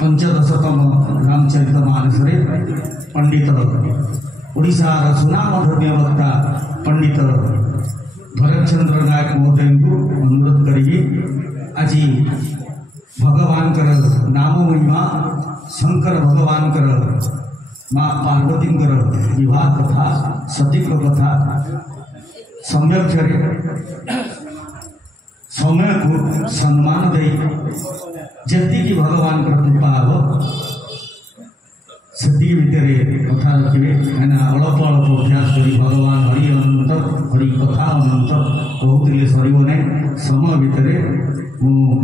पंचदशतम रामचरितमानस पंडित ओडिशा सुनाम धर्म वक्ता पंडित भरतचंद्र नायक महोदय को अनुरोध करी आज भगवान नाम महिमा शंकर भगवान माँ पार्वती विवाह कथा सती कथा सम्यक समय को सम्मान दे जी भगवान कृपा हम से भितर कथा रखिए कहीं अल्प अल्प अभ्यास कर भगवान हरि अनंत हरि कथा अनंत कहते सरना समय भितर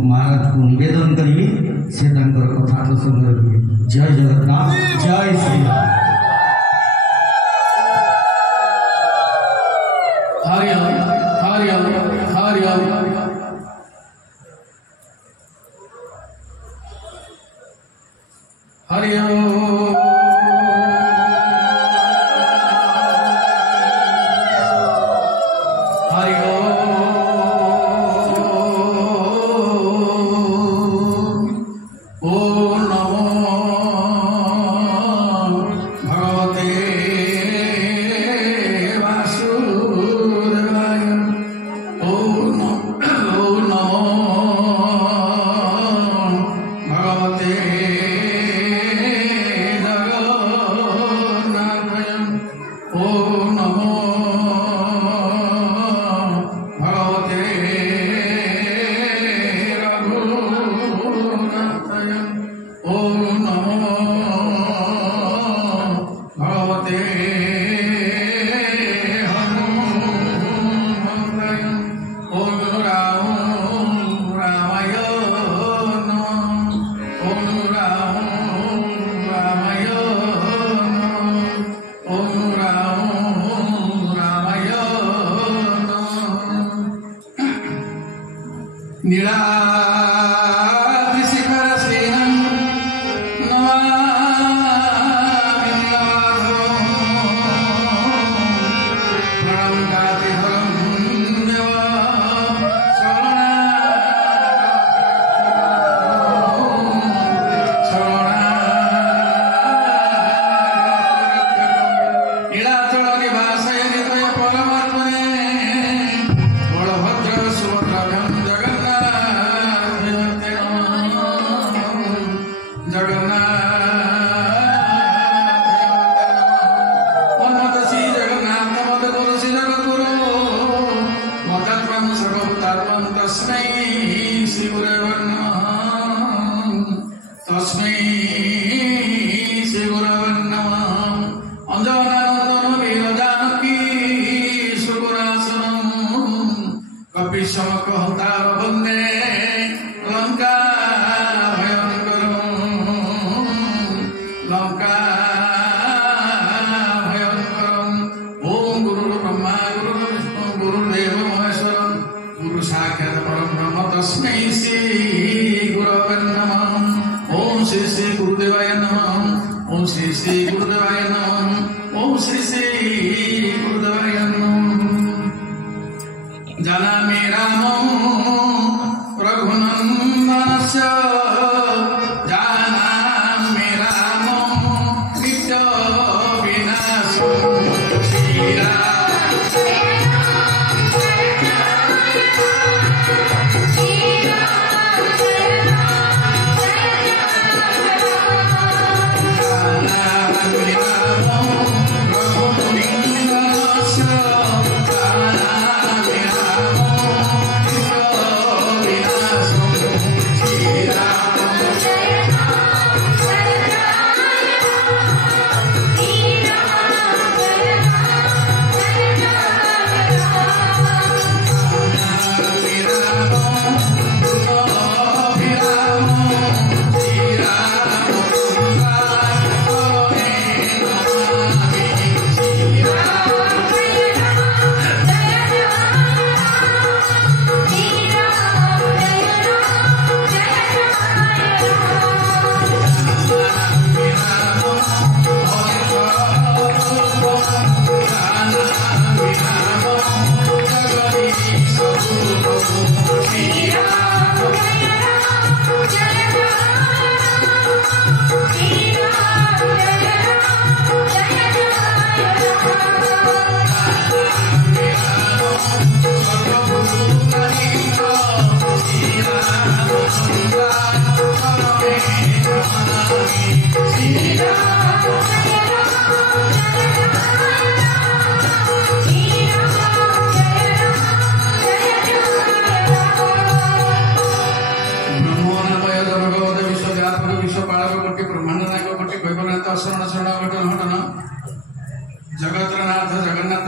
महाराज को निवेदन करी से कथा प्रसंग रखिए। जय जगन्नाथ, जय श्री राम। हरि ओम हरि ओम हरि ओम हरि ओम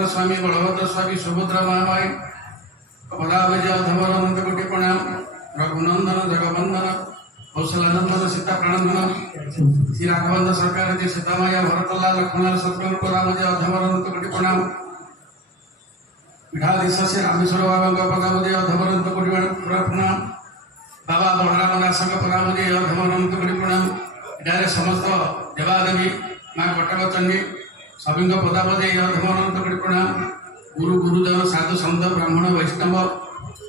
स्वामी बलभद्र स्वामी सुभद्रा महामाई पदावज अधवर अनंत कोटि प्रणाम रघुनंदन जगवंदन कौशलानंदन सीता प्राणंदन श्री राघवेंद्र सरकार जी सीतामया भरतलाल लक्ष्मण सत्कल्प राम जी अधवर अनंत कोटि प्रणाम पीठाधीश श्री रामेश्वर बाबा पदावधि अधमरंत प्रणाम बाबा बलराम दास पदावधि अधमरंत प्रणाम इधर समस्त देवादेवी माँ कटक चंडी सभी पदावधि अधमरंत प्रणाम गुरु गुरुदेव साधु सन्त ब्राह्मण वैष्णव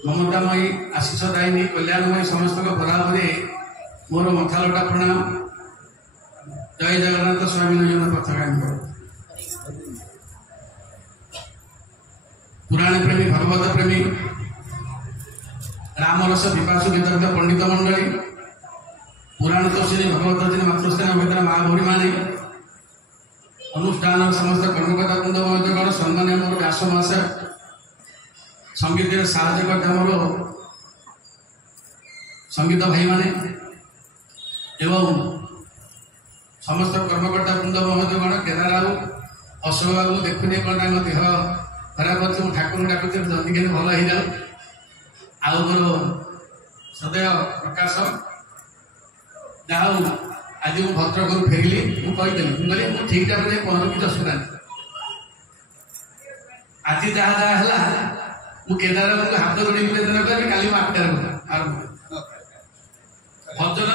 ममतामयी आशीष दायिनी कल्याणमयी समस्त पदावधि मोर मथालटा प्रणाम। जय जगन्नाथ स्वामी नयन पथगा पुराण प्रेमी भगवत प्रेमी रामरस विपासु विदग्ध पंडित मंडली पुराण तोषिणी भगवत मातृस्थान भीतर माँ भौरी माने अनुष्ठान समस्त कर्मकर्ता वृंद महोदयगण सम्मान मोर व्यास महाशय संगीत साहय करता मोर संगीत भाई माने एवं समस्त कर्मकर्ता वृंद महोदयगण केदार बाबू अशोक बाबू देखुनी कौन देह खराब अच्छे ठाकुर डाकुचे जल्दी के भल हो जाऊ आउ मोर सदैव प्रकाश जहाँ आज मुझे भद्रक फेरिली मुझे मुझे ठीक टाइम पहुँच किसी असुविधा नहीं आज जहाँ जहाँ है मुझे केदार हाथ जोड़ी निवेदन करी काली आठटार आरंभ भजन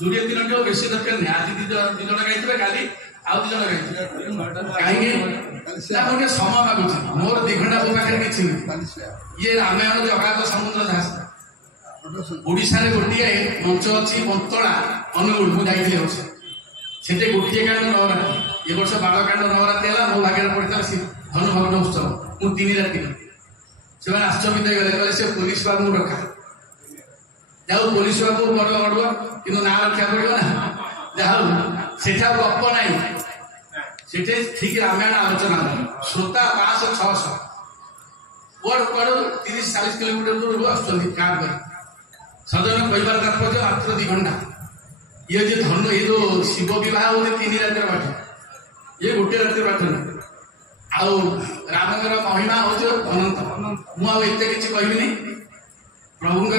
जोड़े 3 घंटे बेस दरकार नहीं आज दिज गाई काली आउ 2 जन गाई कहीं गोटे समय मागुच मोर 2 घंटा मो पाखे कि ये रामायण जगत समुद्र जहाज ओडिशा गोटे मंच अच्छी बंतला अनुगुण मुझे से गोटे कांड नवरात्रि ए वर्ष 12 कांड नवरात्रि है मो भाग्य पड़ता धनुभवन उत्सव मुझे 3 राति से आश्चर्य गले कहले से पुलिस बाबू रखा जाऊ पुलिस बाबू बड़ अड़ुआ कि ना रखा पड़ो ना जाऊ से गप ना से ठीक रामायण आलोचना श्रोता 500-600 कड़ 30-40 किलोमीटर दूर आसुच्च सजन कहबार तात्पर्य मात्र 2 घंटा ये जो धनु ये जो शिव विवाह होते 3 रातिर पाठ ये गोटे राति पाठ नहीं आउ रामकर महिमा हूँ अनंत मुझे किसी कहबी प्रभुंर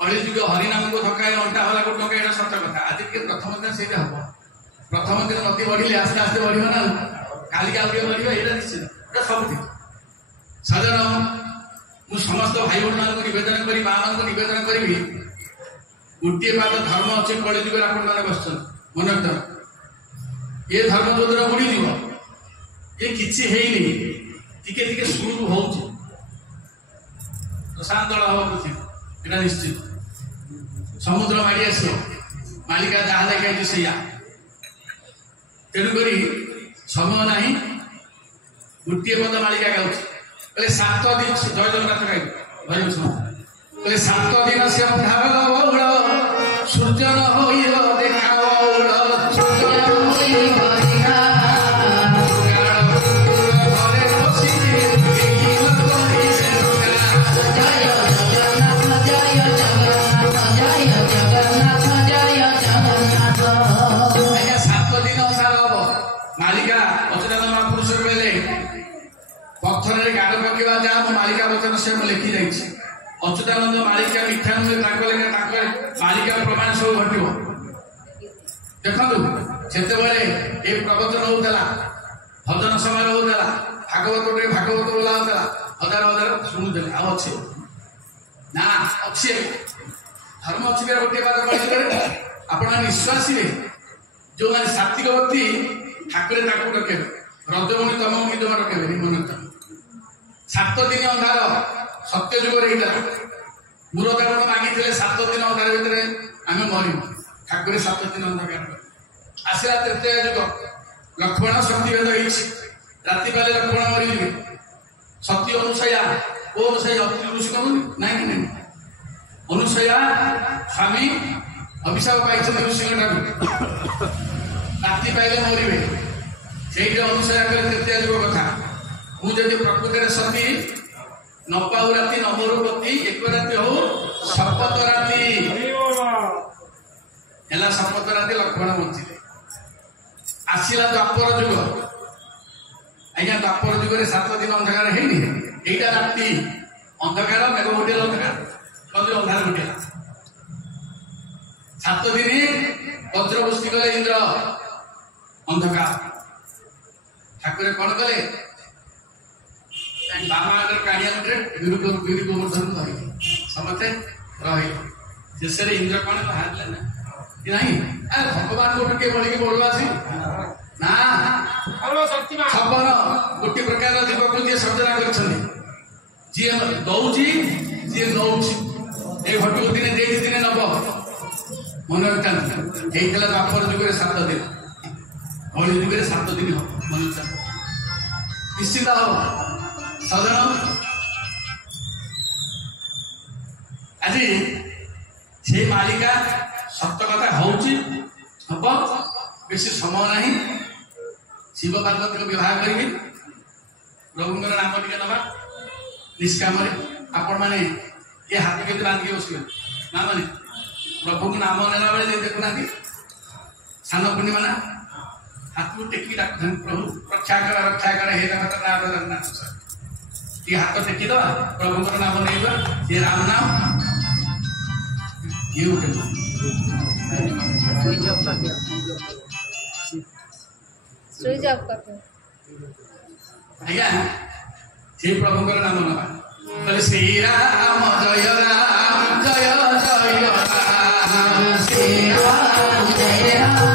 कलिजुग हरिनाम को धक्का अंटा हला को टंका यहाँ सत कथा आज के प्रथम दिन से हम प्रथम दिन नदी बढ़िले आस्ते आस्ते बढ़ ना कालिका आगे बढ़ यहाँ निश्चित सब सजन मु समस्त भाई भौणी मान नवेदन करी माँ मान नवेदन करी गोटे पाद धर्म अच्छे कलिजुग आपण मैंने बस मन रखना ये धर्म जो दिन बुड़ी जीव ये किसी है टिके शुरू हो प्रशांत हम पृथ्वी यहाँ निश्चित समुद्र माड़ी आस मालिका जहाँ लगे से तेणुक समय ना गोटे पद मालिका गाँव कहले 7 दिन जय जगन्नाथ गाई कहले 7 दिन से सूर्य देखा मालिका अच्युतानंद महापुरुष कहले पत्थर गाड़ पकेवा जहाँ मालिका वचन से लिखी जाइए अच्युतानंद मालिका मिथ्या नुहे मालिका प्रमाण सब घटो देखु से प्रवचन होता भजन समारोह होता भागवत भागवत बोला होता हजार हजार शुणुले अच्छे ना अच्छे धर्म अच्छी गोटे बात कहते आपण निश्वासी जो मैंने सात्विक व्यक्ति ठाकुर डके रजमणि तममणि जमा डके मन 7 दिन अंधार सत्य जुग मूर्तारण मागी 7 दिन अंधार भितर आम मरु ठाकुर 7 दिन अंधकार आसला तृतीय जुग लक्ष्मण शक्तिभेद राति पाले लक्ष्मण मरी सत्य अनुसया ओ अनुसया अति ऋषि कहूँ ना कि नहीं अनुसया स्वामी अभिशाप पाई ऋषि राति पाइले मरवे से अनुसया कले तृतीय जुग कथा मुझे प्रकृति सती न पाऊ राति न मरु पति 1 राति हो शपथ राति है शपथ राति लक्ष्मण बंचिले आसला द्वापर जुग आज्ञा द्वापर जुग 7 दिन अंधकार है यहीटा राति अंधकार मेघ घोटिया अंधकार अंधार घोटिया 7 दिन वज्रपुष्टि कले इंद्र अंधकार ठाकुर कौन कले बामा अगर काढ़िया वीर गोवर्धन रही समस्ते रही शेष इंद्र कौन बाहर ना कि नहीं भगवान गोटे किए बढ़ी बढ़ुआ सी ना छपन गोटे प्रकार जीव प्रकृति सर्जना कर जी दौची जी नौची ये घटू दिने दे दिने नब मन रखता यही बापर जुगे 7 दिन होली जुगे 7 दिन मन रखता निश्चित हम साधारण आज से मालिका सत्य कथा हम बेसी समय ना शिव पार्वती को विवाह करी प्रभुंर नाम टे ना निष्काम आपण मैंने ये हाथ के बांधिक बसवे ना मैंने प्रभु नाम नेला बेले देखुना सान पूर्णिमा ना हाथ को टेकी प्रभु रक्षा कर हे जगन्नाथ ये हाथ टेकी दवा प्रभुंर नाम नहीं ये राम नाम ये आज्ञा से प्रभुंर नाम ना श्री राम जय राम जय जय राम श्री राम जय राम जय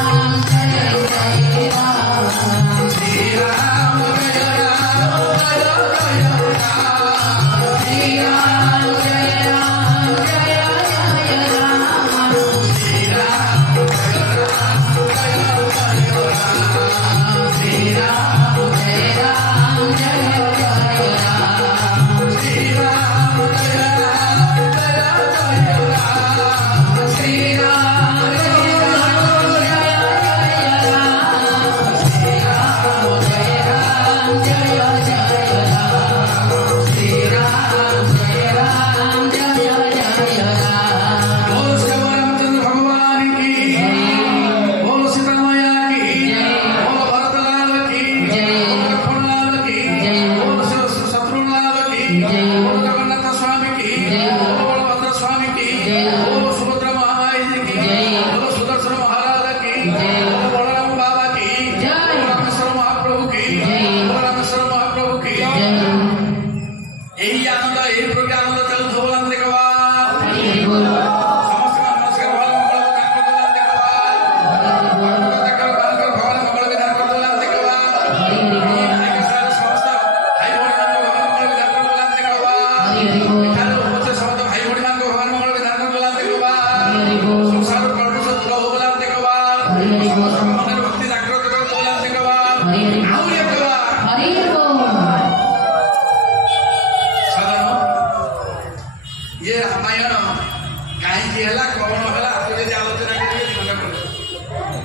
जय राम श्री राम जय राम जय जय राम श्री राम जय राम जय जय राम श्री राम जय राम जय जय राम श्री राम जय राम जय जय राम श्री राम जय राम जय जय राम श्री राम जय राम जय जय राम श्री राम जय राम जय जय राम श्री राम जय राम जय जय राम बोल श्री रामचंद्र भगवान की बोल सीता मैया की बोल भरत लाल की बोल लक्ष्मण लाल की बोल शत्रुलाल की बोल जगन्नाथ स्वामी की बोल बलभद्र स्वामी की बोल सुभद्रा महामाई जी की बोल सुदर्शन महाराज की बोल बलराम बाबा की बोल रामेश्वर महाप्रभु की बोल रामेश्वर महाप्रभु की यही आनंद यही प्रकार आनंद चल धोलान देखवा समस्त नमस्कार भगवान मंगल विधान कर दोलान देखवा भगवान मंगल विधान कर दोलान देखवा आगे सारे समस्त भाई भौणी मान भगवान मंगल विधान कर दोलान देखवा एखारे उपस्थित समस्त भाई भौणी मान भगवान मंगल विधान कर दोलान देखवा संसार कल्पना दूर हो दोलान देखवा समस्त मन भक्ति जागृत कर दोलान देखवा आउ देखवा ये रामायण कहीं कौन है आप यदि आलोचना करेंगे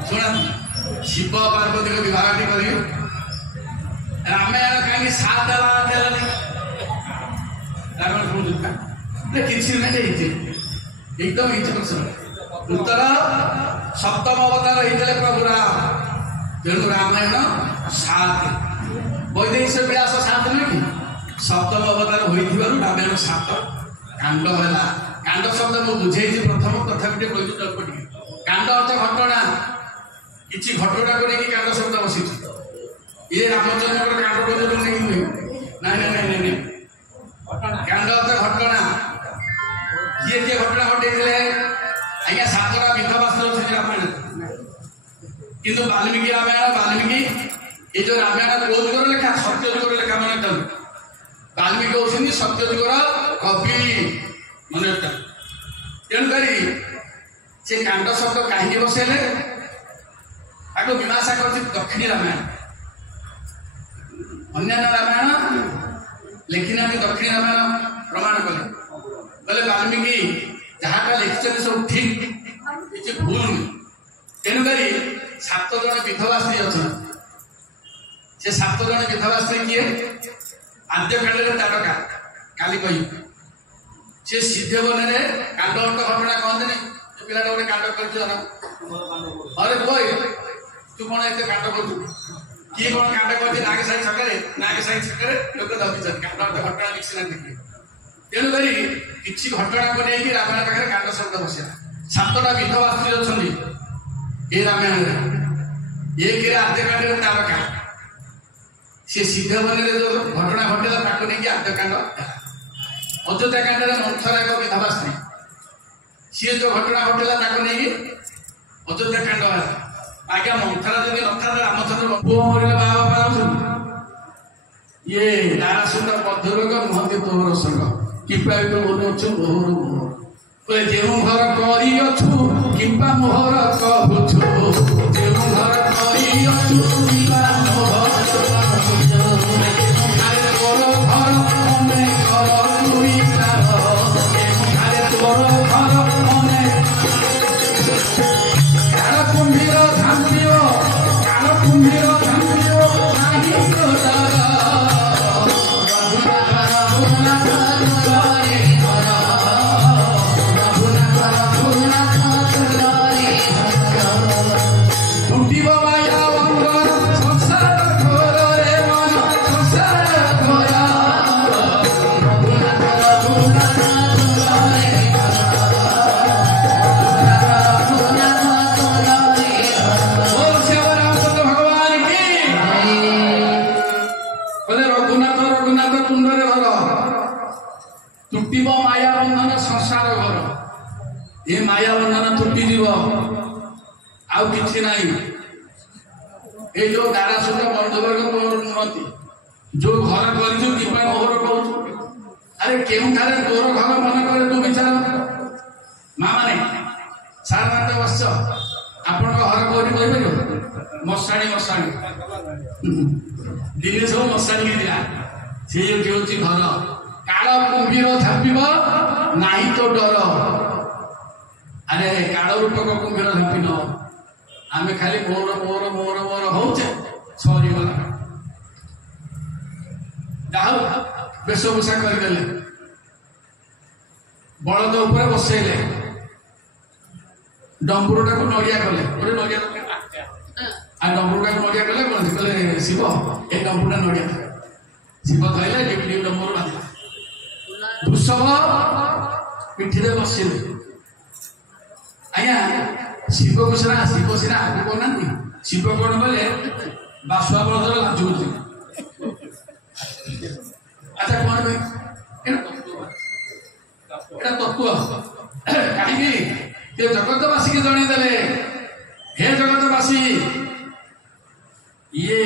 शुण शिव पार्वती को विवाह कर रामायण कहीं 7 देला रावण किसी नहीं एकदम प्रश्न उत्तर सप्तम अवतार होते प्रभु राम तेणु रामायण 7 वैदेश व्यास 7 नुहे सप्तम अवतार हो रामायण 7 कांड है कांड शब्द मुझे बुझे प्रथम तथापि कही जल्पटी कांड अर्थ घटना किसी घटना को लेकिन कांड शब्द बसी ये रामचंद्र कांड को नहीं हुए नहीं कांड अर्थ घटना किए किए घटना घटे आज्ञा 7टा विधवास्त्र अच्छे रामायण किंतु वाल्मीकि रामायण वाल्मीकि ये जो रामायण को जुगर लेखा सत्य जुगर लेखा मन वाल्मीकि होती सत्य जुगर कवि मन तेणुक से कांड शब्द कहीं बसैले मीमांसा कर दक्षिणी रामायण अन्य रामायण लिखिना दक्षिणी रामायण प्रमाण कले वाल्मीकि जहाँ लिखिं सब ठीक किसी भूल नहीं तेणुक 7 जन विधवा स्त्री अच्छा से 7 जन विधवा स्त्री किए आद्य कांड तारका काली कही से सिद्ध बन कांड अर्थ घटना कहते नहीं पिला गोटे कांड कर अरे बोई तू कौन एत कांड कर किए कौन कांड कर नागे साई छकरे लोक दबी कांड अर्थ घटना लिखी ना देखिए तेणुक किसी घटना को लेकिन रामायण पाखे कांड शब्द बसिया 7टा विधवा स्त्री अच्छा ये रामायण एक आद्य कांड तारका से सिद्धवने जो घटना घटेगा ताको नहीं आद्यकांड अयोध्या कांड मंथरा एक विधवा स्त्री सी जो घटना घटेगा ताको नहीं अयोध्या कांड आज्ञा मंथरा जब नथा रामचंद्र पुओ मरले बाबा ये नारा सुंदर मधुरग महति तोहर संग किपा तो बोलछु मोहर मोहर बोले जेउ घर करी अछु किपा मोहर कहछु जेउ घर करी अछु किपा मोहर कहछु आरे तोर घर मने घर तुई तार आरे तोर घर मने काल कुंभीर झांपियो नाही तो दादा तुटिब माया बंधन संसार घर ये माया बंधन तुटी जीव आउ किछि नहीं ए जो दारा सुंद बंधुवर्ग नुहति जो घर करिछु किपा मोहर कहू अरे केउ थारे तोर घर मन करे तू विचार मा माने सारनाथ वर्ष आपण घर कोरी कहि परियो मसाणी दिल्ली सब मसाणी दिला से जो होची घर काल कुंभीर झापिब नाही तो डर अरे काल रूपक कुंभीर झापिन आमे खाली मोर मोर मोर मोर होचे सरी गला दाऊ वेशभूषा करदेले बलद ऊपर बसेले डंबुरटा को नड़िया कले ओरे नड़िया आ डंबुरटा को नड़िया कले कोन कले शिव ए डंबुरटा नड़िया शिव कहले जेकि डंबुर बांधा वृषभ पिठिरे बसिले आज्ञा शिव को सिना आगे कहना शिव कौन बोले बासुआ बलदर लाजु अच्छा कौन भाई तत्व कहीं जगतवासी के जनईदे हे जगतवासी ये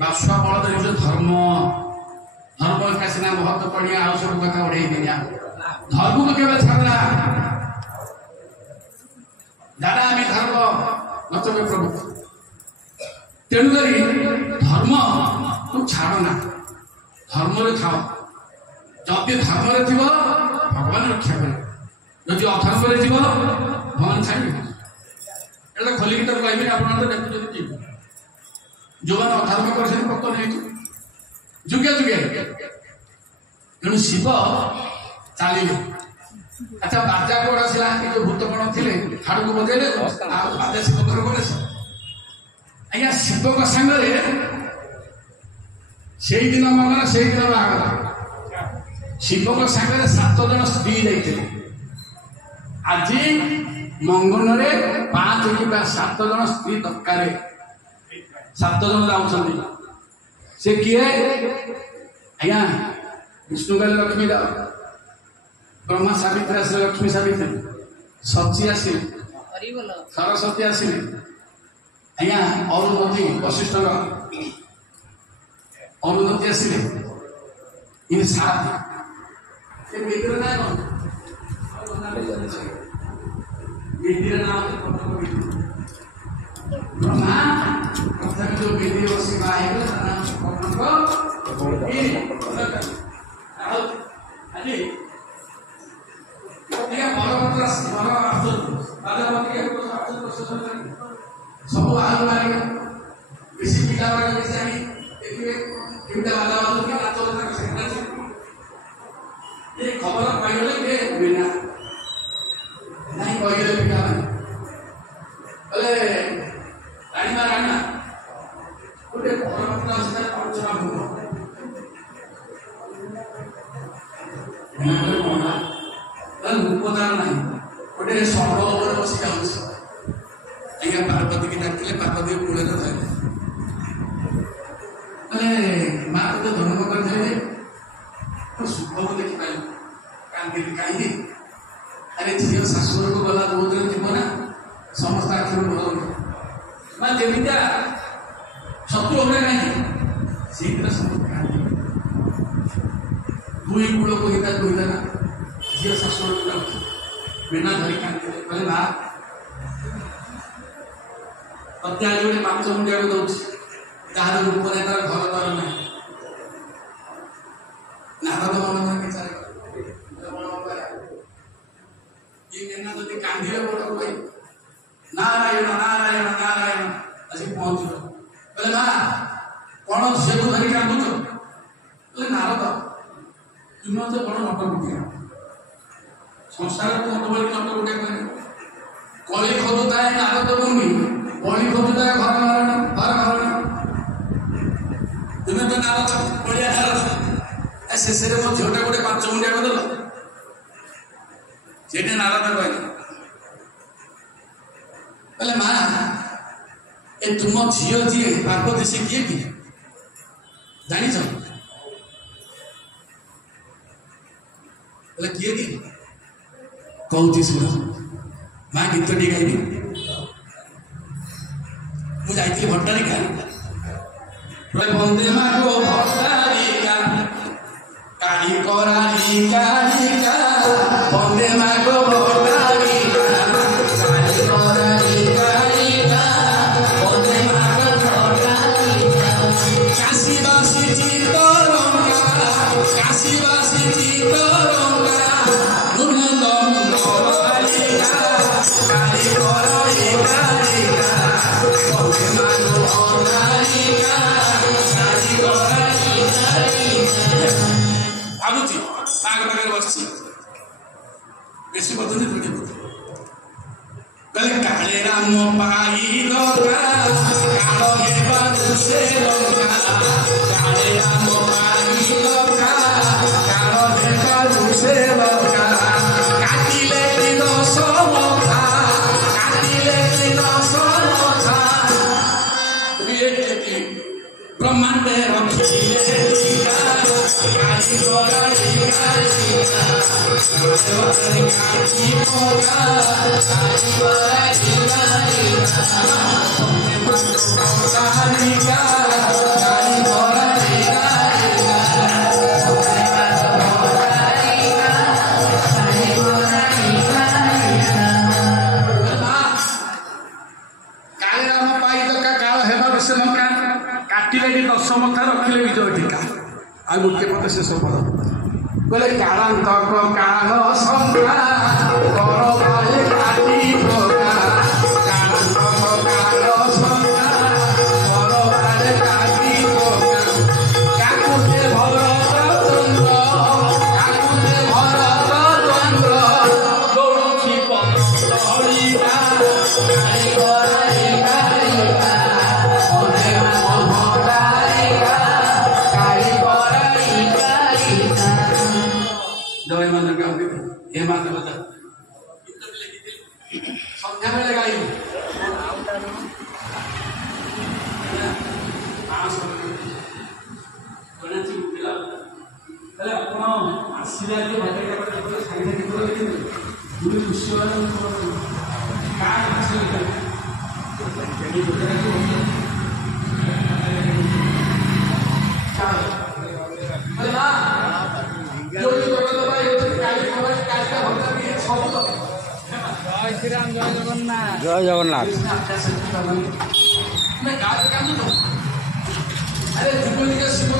बासुआ बलद जो धर्म धर्म का सिना बहुत पड़िया आउ सब कथा उड़े दिया धर्म को केवल छाड़ा दादा आम धर्म नचबे प्रभु तेणुक धर्म तू छाड़ना धर्म था जदि धर्म थी भगवान रक्षा करे जदि अधर्म थी भगवान छाड़े एटा खोलिकी तो कहबी आप देखुं जो मैंने अधर्म कर पतन हो जुगे जुगे तेणु शिव चलिए अच्छा बाजा कोड आसला जो भूतगण थे हाड़ को बजेले बाजा शिव घर गले आज्ञा शिव सांगे से दिन मंगल से दिन बाहर शिव सांगे 7 जन स्त्री जाते आज मंगन 5 कि 7 जन स्त्री दरकार 7 जन जाऊँ से किए आज्ञा विष्णुकाली लक्ष्मी ब्रह्मा सावित्री आसिले लक्ष्मी सावित्री सची आसिले सरस्वती आसिले आज्ञा अरुंधति वशिष्ठ अरुंधति आसिले इन 7 ब्रह्मा प्रथम जो विधि वसी बाहेर सब आलू मारे बेसी पिला वाला बेसी आनी देखिए किंता वाला वाला के नाच होता है ये खबर पाइले के बिना नहीं पाइले पिला अरे राणा गोटे परमपुरा से पंचना भूम उपदान नहीं गोटे षड़ बस जाऊँ आज्ञा पार्वती की डाकिले पार्वती कूल धरले सुख को देखिपार कांदी कहीं अरे झील शाशुर को गला बहुत दिन थी ना समस्त आखिर भल मैं जमीता शत्रु होने कहीं शीघ्र समस्त दुई कूल को हिता दुईता ना झील शाशुर को बिना धरी कांदी बोले ना अत्याज गोटे 5 मुंडिया को दौर जार रूप ने तार घर द्वार ना नारद मन विचार कांदी बड़ भाई नारायण नारायण नारायण आस पहुंच बोले ना कौन झील को धरिक कांदुच बोले नारद तुम तो बड़ नट बुटिया संसार को नट बोल नट बुटिया कह कली खोजुता है नारद मुनि कली खोजुता है घर घर तुम्हें तो नारद बढ़िया नारद शेष में मो झीटा गोटे 5 मुंडिया करदेल से नारद कहले बोले माँ ए तुम झील जी पार्वती से किए कि जानी बोले किए कि कहती सुन माँ गीत टी गाइबी मुझे जाइए भट्टारिका बंदे माँ को भट्टारिका काली कराली कालिका बंदे माँ को भट्टारिका काली कराली कालिका बंदे माँ को भट्टारिका काशीवासी चित्तरंगा काशीवासी चित्तरंगा नूनंदन कालिका काली कराली कालिका बंदे माँ को भट्टारिका काली कराली कालिका भावुची बाघ पाखे बसी बेसी बदल कहले काले राम पाई काल हेबा से काले राम पाई काल हेबा से काटिले दिन समथा काटिले दिन समथा ब्रह्मांडे रखिले काली कराली कालिका काली कराली काटिले 10 मथा रखिले विजय टीका आ गोटे पद शेष पद बोले कालांतक काल संज्ञा कर भाई काटी भोगा कालांतक काल संज्ञा कर भाई काटी भोगा काकुते भरत चंद्र दौड़ुची पहलिका काली कराली कालिका जय मां दुर्गा हे माता बता संध्या बेले गाइबू आसला जय जगन्नाथ अरे जीवन शिव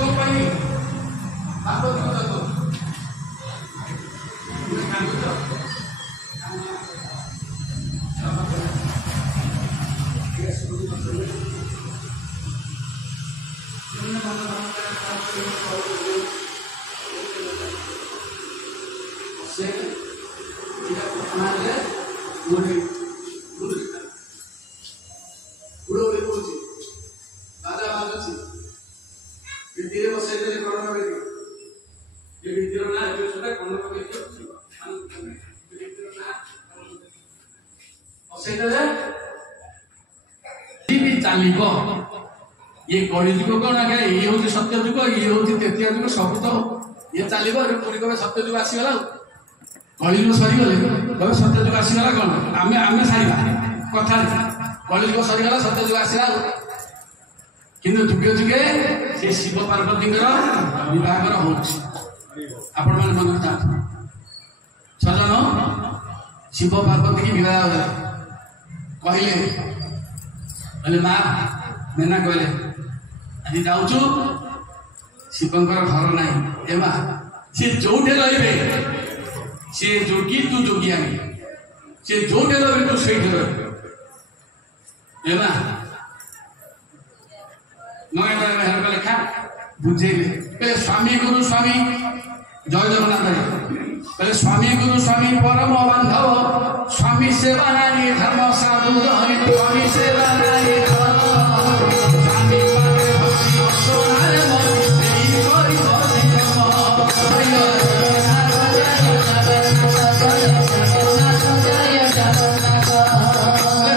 ये कली जुग कौन आगे ये हूँ सत्य जुग ये हूँ तृतीय जुग सब तो ये चलो पुरी कहे सत्यजुग आसीगला कलिजुग सरीगले कहे सत्यजुग आसीगला कौन आम आम सारा कथा कलिजुग सरीगला सत्यजुग आसला किंतु जुगे जुगे से शिव पार्वती विवाहर हो आपण मैंने मन चाहते सजन शिव पार्वती की विवाह कहले माँ मैना कहले आज जाऊँ शिवंकर घर ना ए माँ सी जोटे रे सी जोगी तू जोगिया सी जोटे रे तू से माँ नगर लेखा बुझेले कहले स्वामी गुरु स्वामी जय जगन्नाथ कहले स्वामी गुरु स्वामी परम बांधव स्वामी सेवा नारी धर्म साधु स्वामी सेवा नारी स्वामी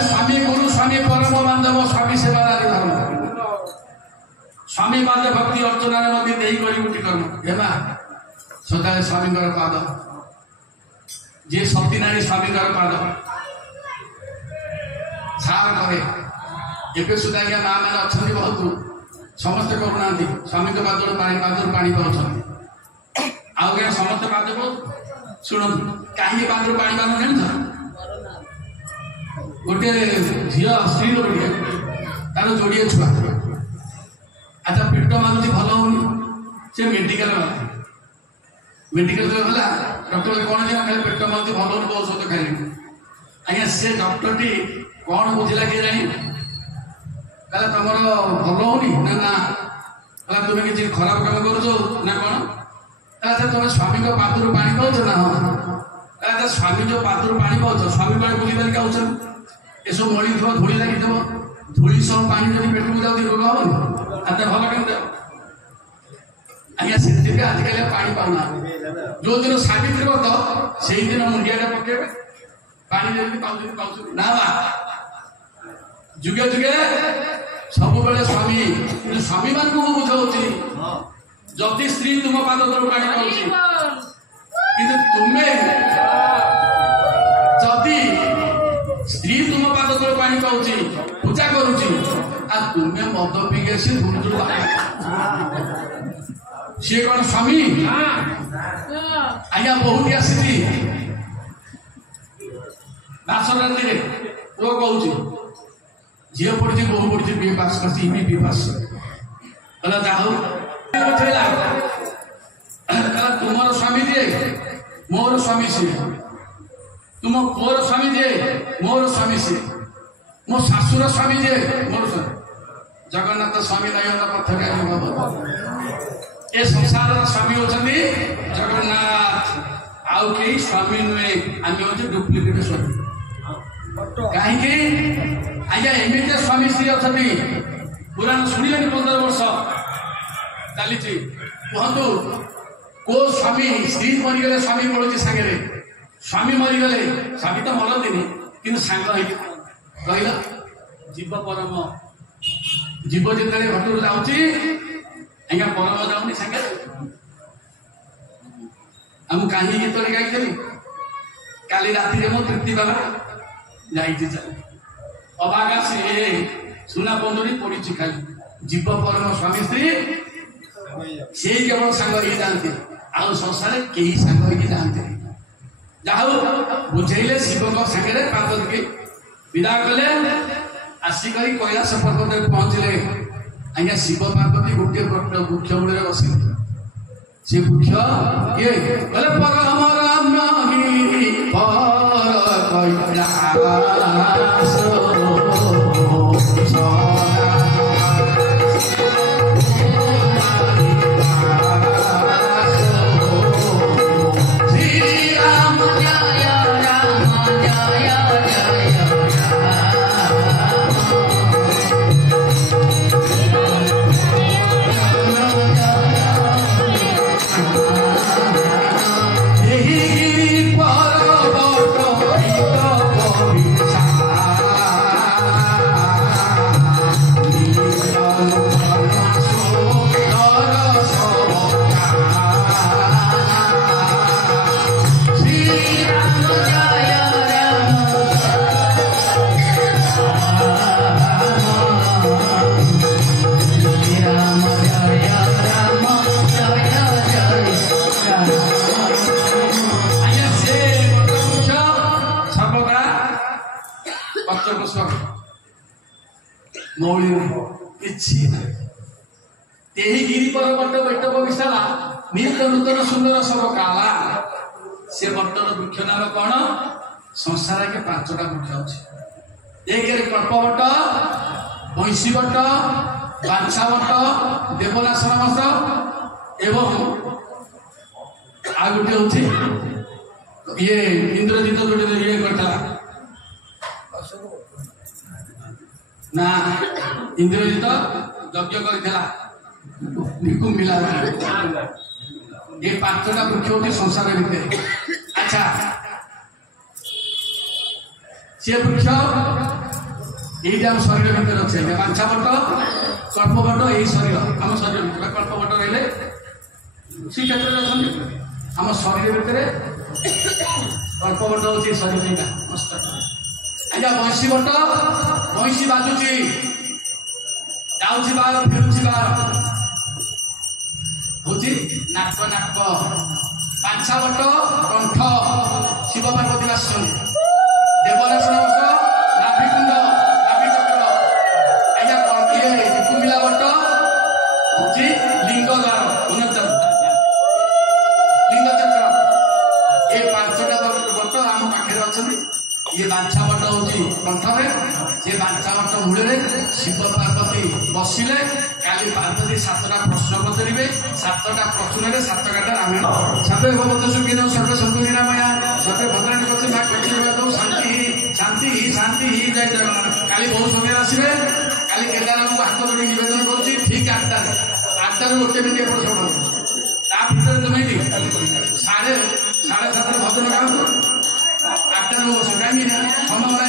स्वामी गुरु स्वामी परम बांधव स्वामी सेवा नारी धर्म स्वामी पाद भक्ति अर्चना कर्म हेमा सदा स्वामी पाद जे शक्ति नारी स्वामी पाद सार कहे एवं सुधा माँ मैंने अच्छा बहुत समस्ते करूना स्वामी पाद पानी पाँच आउ क्या समस्त पाद शुणु कहीं पाद पानी पान जान गोटे झील स्त्री लोक तार जोड़े छुआ अच्छा पेट मारुति भल हो मेडिकल गला डॉक्टर कौन खाली पेट मारुति भल हो औषध खाइल आज्ञा से डॉक्टर टी कौन बुझला किए जानी कहला तुम भल होनी ना ना कहला तुम्हें किसी खराब काम कर ना कौन कहला तुम स्वामी पादर पानी पाच ना हाँ कहला स्वामी जो पादर पानी पाच स्वामी पानी बुझी पारिक आउन ये सब मड़ी थो धूली लगी धूली सब पानी जब पेट को जाऊँ रोग हम आते भल केमती आज्ञा से आजिकल पानी पाऊना जो दिन सावित्री व्रत से दिन मुंडिया पकेबे पानी ना जुगे जुगे सब स्वामी स्वामी मान को बुझाऊँ जदि स्त्री तुम पाद तलू पानी पाऊँ कि तुम्हें जदि स्त्री तुम पाद तलू पानी पाऊँ पूजा करुची आ तुम्हें मद पीके सी सी कौन स्वामी आज्ञा बहुत आसी बासर राति पुओ कहूँ झील पड़ी बहु पड़ी बी पास कर बी पास तुम स्वामी जे मोर स्वामी सी तुम पुओर स्वामी जे मोर स्वामी सी मो शाशुर स्वामी जे मोर स्वामी जगन्नाथ स्वामी नयन पथ ए संसार स्वामी होती जगन्नाथ आउ कई स्वामी नुहे आम हूँ डुप्लिकेट स्वामी कहीं आज्ञा एमती स्वामी स्त्री अच्छा पुराण शुणिले 15 वर्ष चली कहतु को स्वामी स्त्री मरीगले स्वामी पड़ोसी सागे स्वामी मरीगले स्वामी तो मरती कि सांग कहल जीव परम जीव जिते घटू जाऊँगी आज्ञा परम जाऊनी सागे आम कहीं गीत गाई काली राति मो तृप्ति बाबा जाइए अभागा से सुना पंदरी पड़ी खाली जीव परम स्वामी स्त्री से केवल सांग ही जाती आउ संसार कई सांग ही जाती जाऊ बुझेले शिव सागे पार्वती विदा कले आसिक कैलाश पर्वत पहुंचले आज्ञा शिव पार्वती गोटे वृक्ष मूल बस से वृक्ष ये परम राम मौली किछि तेही गिरी पर्वत बैठक विशाला नित नूतन सुंदर सब काला से बट्टर वृक्ष नाम कौन संसार के 5टा वृक्ष अच्छे एक कल्पवट बैंसी बट बांछा बट देवनाशन बट एवं आ गोटे हूँ ये इंद्रजित जो ये करता ना इंद्रजित यज्ञ करता मिला ये 5टा वृक्ष होती संसार भितर अच्छा से वृक्ष ये शरीर भितर अच्छे बांछा बट कल्पवट यही शरीर आम शरीर भितर कल्पवट रही श्रीक्षेत्र आम शरीर भितर कल्पवट हूँ शरीर आज्ञा बैंसी बट बैंसी बाजुची जाऊँगी बार फेरुची बार हूँ नाक नाक बांछा बट कंठ शिव पार्वती बासन देवनाशन बट नाभिकुंड नाभिचक्र आज्ञा कुमिला बट हूँ लिंग द्वार लिंग चक्र ये 5टा बट आम पाखे अच्छा ये बांछा बट हूँ कंठरे से बांछा बट मूल शिव पार्वती बसिले काली पार्वती 7टा प्रश्न पचारे 7टा प्रश्न 7 गाटा रामायण सर्वे भगवत सुखिन सर्वे सन्तु निरामया सर्वे भद्राणी पक्षी शांति शांति शांति जय जगन्नाथ काली बहुत समय आसवे काली केदार को हाथ जोड़ी निवेदन करुच्ची ठीक 8टार गोटे मिनिट एपट सेपट ता भर तुम साढ़े 7 भजन गाँव 8टार बस कहीं समय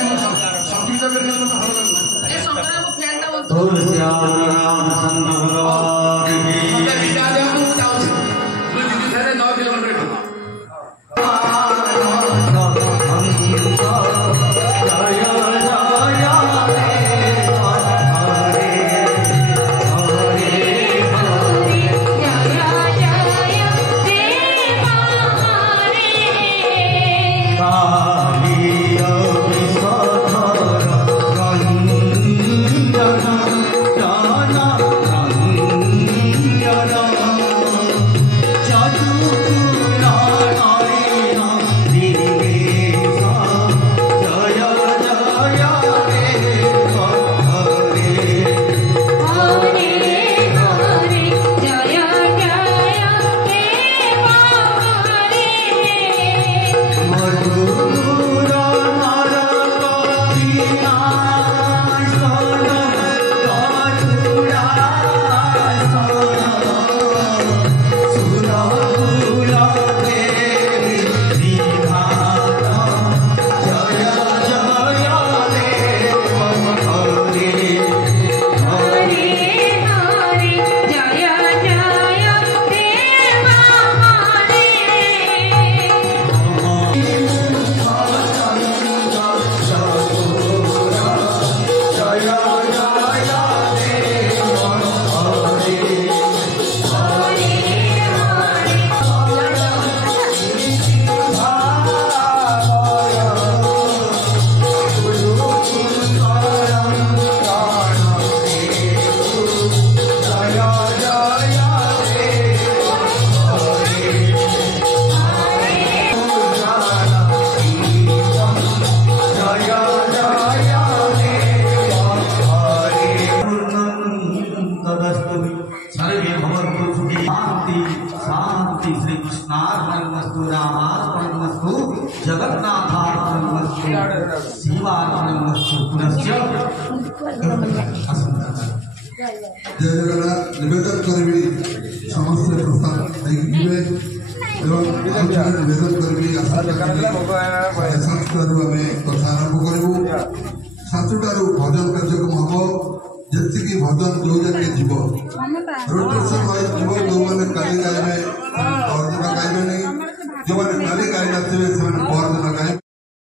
संस्कृत जगन्नाथार्पणमस्तु शिवार्पणमस्तु पुनश्च जय जगन्नाथ निवेदन करी समस्त प्रसाद देखिए एवं निवेदन करी संस्कृत आम कथा आरंभ करूँ 7टारू भजन कार्यक्रम हम जी भजन जो जाके जीव रोटेशन वाइज जीव जो मैंने काली गायबे अर्जुन गायबे नहीं जो मैंने काली गाय नथिबे से पर